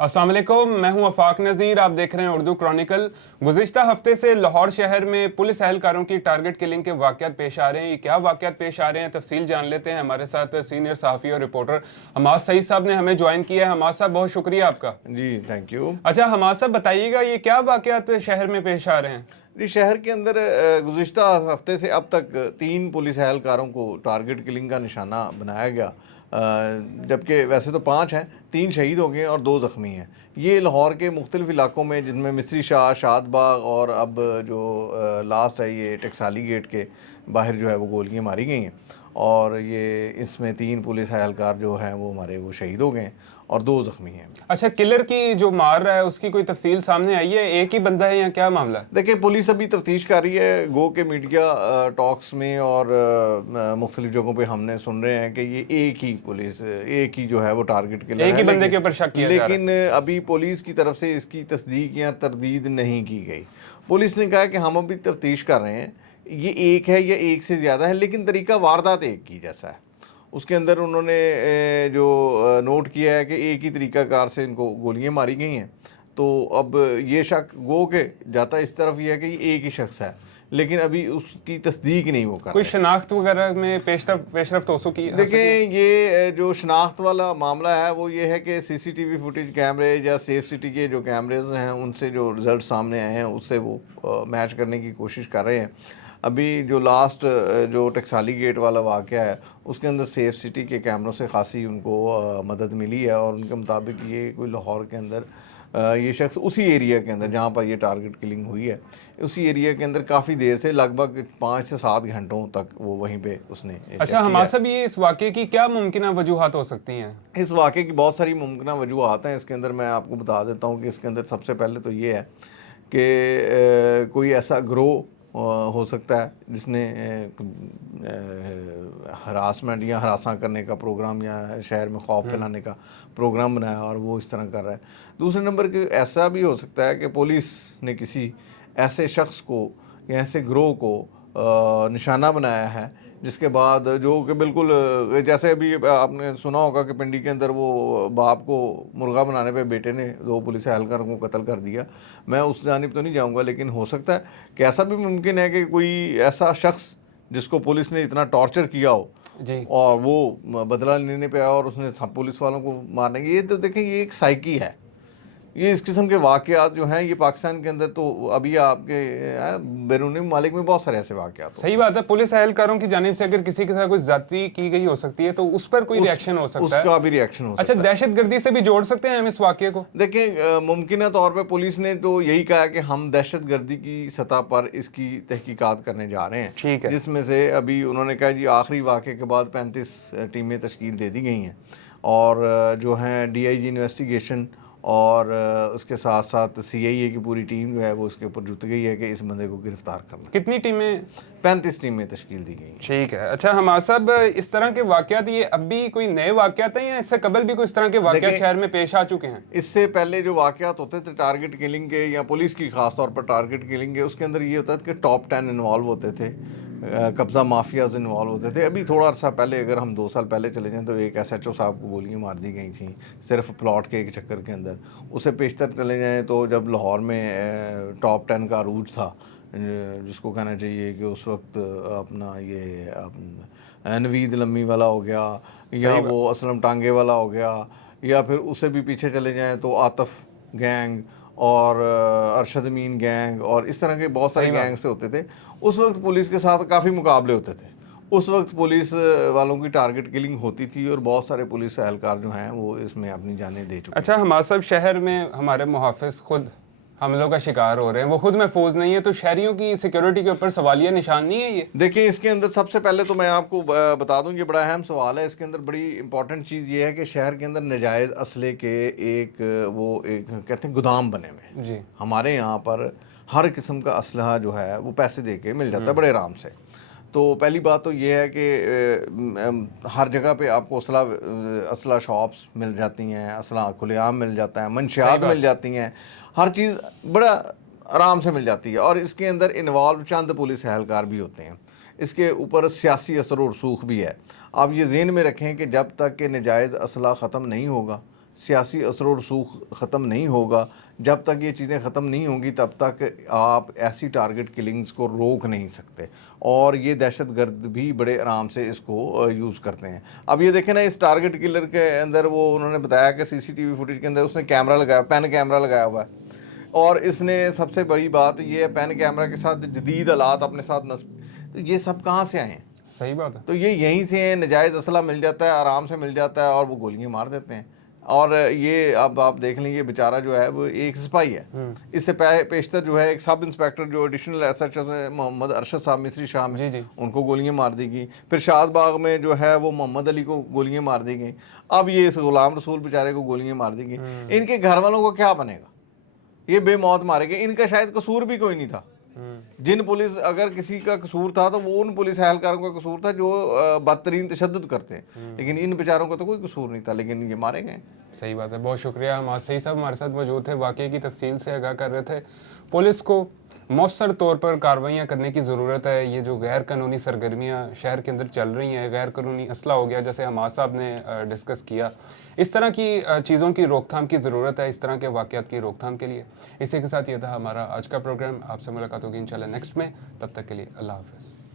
अस्सलाम वालेकुम, मैं हूं आफाक नज़ीर। आप देख रहे हैं उर्दू क्रॉनिकल। गुज़िश्ता हफ्ते से लाहौर शहर में पुलिस एहलकारों की टारगेट किलिंग के वाक़यात पेश आ रहे हैं। ये क्या वाक़यात पेश आ रहे हैं, तफसील जान लेते हैं। हमारे साथ सीनियर सहाफ़ी और रिपोर्टर हमाद सईद साहब ने हमें ज्वाइन किया है। हमाद साहब, बहुत शुक्रिया आपका। जी, थैंक यू। अच्छा हमाद साहब, बताइएगा ये क्या वाक़यात शहर में पेश आ रहे हैं? जी, शहर के अंदर गुज़िश्ता हफ्ते से अब तक 3 पुलिस एहलकारों को टारगेट किलिंग का निशाना बनाया गया। जबकि वैसे तो 5 हैं, 3 शहीद हो गए और 2 ज़ख्मी हैं। ये लाहौर के मुख्तलिफ़ इलाकों में, जिनमें मिस्री शाह, शाद बाग और अब जो लास्ट है ये टकसाली गेट के बाहर जो है वो गोलियाँ मारी गई हैं। और ये इसमें 3 पुलिस एहलकार जो हैं वो हमारे वो शहीद हो गए हैं और 2 ज़ख्मी हैं। अच्छा, किलर की जो मार रहा है उसकी कोई तफसील सामने आई है? एक ही बंदा है या क्या मामला है? देखिए, पुलिस अभी तफ्तीश कर रही है। गो के मीडिया टॉक्स में और मुख्तलिफ जगहों पे हमने सुन रहे हैं कि ये एक ही जो है वो टारगेट किलर है, एक ही बंदे के ऊपर शक किया जा रहा है। लेकिन अभी पुलिस की तरफ से इसकी तस्दीक या तरदीद नहीं की गई। पुलिस ने कहा कि हम अभी तफ्तीश कर रहे हैं, ये एक है या एक से ज़्यादा है, लेकिन तरीका वारदात एक की जैसा है। उसके अंदर उन्होंने जो नोट किया है कि एक ही तरीकाकार से इनको गोलियां मारी गई हैं। तो अब ये शक गो के जाता इस तरफ ये है कि ये एक ही शख्स है, लेकिन अभी उसकी तस्दीक नहीं वो कर कोई रहे। शनाख्त वगैरह में पेशरफ्त हो सकी? देखें, ये जो शनाख्त वाला मामला है वो ये है कि सीसीटीवी फुटेज कैमरे या सेफ सिटी के जो कैमरेज हैं उनसे जो रिज़ल्ट सामने आए हैं उससे वो मैच करने की कोशिश कर रहे हैं। अभी जो लास्ट जो टकसाली गेट वाला वाक़या है उसके अंदर सेफ सिटी के कैमरों से खासी उनको मदद मिली है और उनके मुताबिक ये कोई लाहौर के अंदर ये शख्स उसी एरिया के अंदर जहाँ पर ये टारगेट किलिंग हुई है, उसी एरिया के अंदर काफ़ी देर से लगभग 5 से 7 घंटों तक वो वहीं पे उसने अच्छा हमाद साहब, ये इस वाक़े की क्या मुमकिन वजूहात हो सकती हैं? इस वाक़े की बहुत सारी मुमकिन वजूहात हैं। इसके अंदर मैं आपको बता देता हूँ कि इसके अंदर सबसे पहले तो ये है कि कोई ऐसा ग्रोह हो सकता है जिसने हरासमेंट या हरासा करने का प्रोग्राम या शहर में खौफ फैलाने का प्रोग्राम बनाया और वो इस तरह कर रहा है। दूसरे नंबर के ऐसा भी हो सकता है कि पुलिस ने किसी ऐसे शख्स को या ऐसे ग्रोह को निशाना बनाया है जिसके बाद जो कि बिल्कुल जैसे अभी आपने सुना होगा कि पिंडी के अंदर वो बाप को मुर्गा बनाने पे बेटे ने 2 पुलिस एहलकारों को कत्ल कर दिया। मैं उस जानिब तो नहीं जाऊंगा, लेकिन हो सकता है कि ऐसा भी मुमकिन है कि कोई ऐसा शख्स जिसको पुलिस ने इतना टॉर्चर किया हो जी। और वो बदला लेने पे आया और उसने सब पुलिस वालों को मारने की, ये तो देखें ये एक साइकी है। ये इस किस्म के वाक़यात जो हैं ये पाकिस्तान के अंदर तो अभी आपके बैरूनी ममालिक में बहुत सारे ऐसे वाक़यात सही बात है। पुलिस एहलकारों की जानिब से अगर किसी के साथ कोई ज्यादती की गई हो सकती है तो उस पर कोई रिएक्शन हो सकता है। उसका भी रिएक्शन हो सकता अच्छा, दहशतगर्दी से भी जोड़ सकते हैं हम इस वाक़ये को? देखें, मुमकिन तौर पे पुलिस ने तो यही कहा है कि हम दहशतगर्दी की सतह पर इसकी तहकीकात करने जा रहे हैं। ठीक है। जिसमें से अभी उन्होंने कहा जी आखिरी वाक़े के बाद 35 टीमें तश्कील दे दी गई हैं और जो हैं DIG इन्वेस्टिगेशन और उसके साथ साथ CIA की पूरी टीम जो है वो इसके ऊपर जुट गई है कि इस बंदे को गिरफ्तार करना। कितनी टीमें? 35 टीमें तश्कील दी गई हैं। ठीक है। अच्छा हमाद साहब, इस तरह के वाक़यात ये अब भी कोई नए वाक़यात हैं या इससे कबल भी कोई इस तरह के वाक़यात शहर में पेश आ चुके हैं? इससे पहले जो वाक़यात होते थे टारगेट किलिंग के या पुलिस की खास तौर पर टारगेट किलिंग के, उसके अंदर ये होता था कि टॉप 10 इन्वॉल्व होते थे, कब्ज़ा माफियाज इन्वॉल्व होते थे। अभी थोड़ा अर्सा पहले अगर हम 2 साल पहले चले जाएं तो एक SHO साहब को गोलियां मार दी गई थी सिर्फ प्लॉट के एक चक्कर के अंदर। उससे पेशतर चले जाएं तो जब लाहौर में टॉप 10 का अरूज था, जिसको कहना चाहिए कि उस वक्त अपना ये नवीद लम्मी वाला हो गया या वो असलम टांगे वाला हो गया, या फिर उससे भी पीछे चले जाएं तो आतफ गैंग और अरशद अमीन गैंग और इस तरह के बहुत सारे गैंग से होते थे। उस वक्त पुलिस के साथ काफ़ी मुकाबले होते थे। उस वक्त पुलिस वालों की टारगेट किलिंग होती थी और बहुत सारे पुलिस एहलकार जो हैं वो इसमें अपनी जानें दे चुके हैं। अच्छा हमारे साहब, शहर में हमारे मुहाफिज खुद हमलों का शिकार हो रहे हैं, वो खुद महफूज नहीं है, तो शहरियों की सिक्योरिटी के ऊपर सवालिया निशान नहीं है ये? देखिए, इसके अंदर सबसे पहले तो मैं आपको बता दूं, ये बड़ा अहम सवाल है। इसके अंदर बड़ी इंपॉर्टेंट चीज़ ये है कि शहर के अंदर नजायज़ असले के एक कहते हैं गोदाम बने हुए हैं। जी। हमारे यहाँ पर हर किस्म का असलहा जो है वो पैसे दे के मिल जाता है बड़े आराम से। तो पहली बात तो ये है कि हर जगह पे आपको असला शॉप्स मिल जाती हैं, असला खुलेआम मिल जाता है, मंशियात मिल जाती हैं, हर चीज़ बड़ा आराम से मिल जाती है। और इसके अंदर इन्वॉल्व चंद पुलिस एहलकार भी होते हैं। इसके ऊपर सियासी असर और रसूख भी है। आप ये ज़हन में रखें कि जब तक कि नजायज़ असला ख़त्म नहीं होगा, सियासी असर और रसूख ख़त्म नहीं होगा, जब तक ये चीज़ें ख़त्म नहीं होंगी तब तक आप ऐसी टारगेट किलिंग्स को रोक नहीं सकते। और ये दहशतगर्द भी बड़े आराम से इसको यूज़ करते हैं। अब ये देखें ना, इस टारगेट किलर के अंदर वो उन्होंने बताया कि सीसीटीवी फुटेज के अंदर उसने कैमरा लगाया, पेन कैमरा लगाया हुआ है। और इसने सबसे बड़ी बात ये है, पेन कैमरा के साथ जदीद आलात अपने साथ नस्ब, तो ये सब कहाँ से आए हैं? सही बात है। तो ये यहीं से नजायज़ असला मिल जाता है, आराम से मिल जाता है और वो गोलियां मार देते हैं। और ये अब आप देख लें, ये बेचारा जो है वो एक सिपाही है। इससे पेशतर जो है एक सब इंस्पेक्टर जो एडिशनल एसएच मोहम्मद अरशद साहब मिस्री शाह में, जी जी। उनको गोलियां मार दी गई। फिर शादबाग में जो है वो मोहम्मद अली को गोलियां मार दी गई। अब ये इस गुलाम रसूल बेचारे को गोलियां मार दी गई। इनके घर वालों को क्या बनेगा? ये बेमौत मारे गए। इनका शायद कसूर भी कोई नहीं था। जिन पुलिस, अगर किसी का कसूर था तो वो उन पुलिस एहलकारों का कसूर था जो बदतरीन तशद्दुद करते हैं, लेकिन इन बेचारों का तो कोई कसूर नहीं था, लेकिन ये मारे गए। सही बात है, बहुत शुक्रिया। हम सही साहब हमारे साथ मौजूद थे, वाकई की तफसील से आगाह कर रहे थे। पुलिस को मौसर तौर पर कार्रवाइयाँ करने की ज़रूरत है। ये जो गैर कानूनी सरगर्मियाँ शहर के अंदर चल रही हैं, गैर कानूनी असला हो गया जैसे हमास साहब ने डिस्कस किया, इस तरह की चीज़ों की रोकथाम की ज़रूरत है, इस तरह के वाक़यात की रोकथाम के लिए। इसी के साथ ये था हमारा आज का प्रोग्राम। आपसे मुलाकात होगी इंशाल्लाह नेक्स्ट में, तब तक के लिए अल्लाह हाफ़िज़।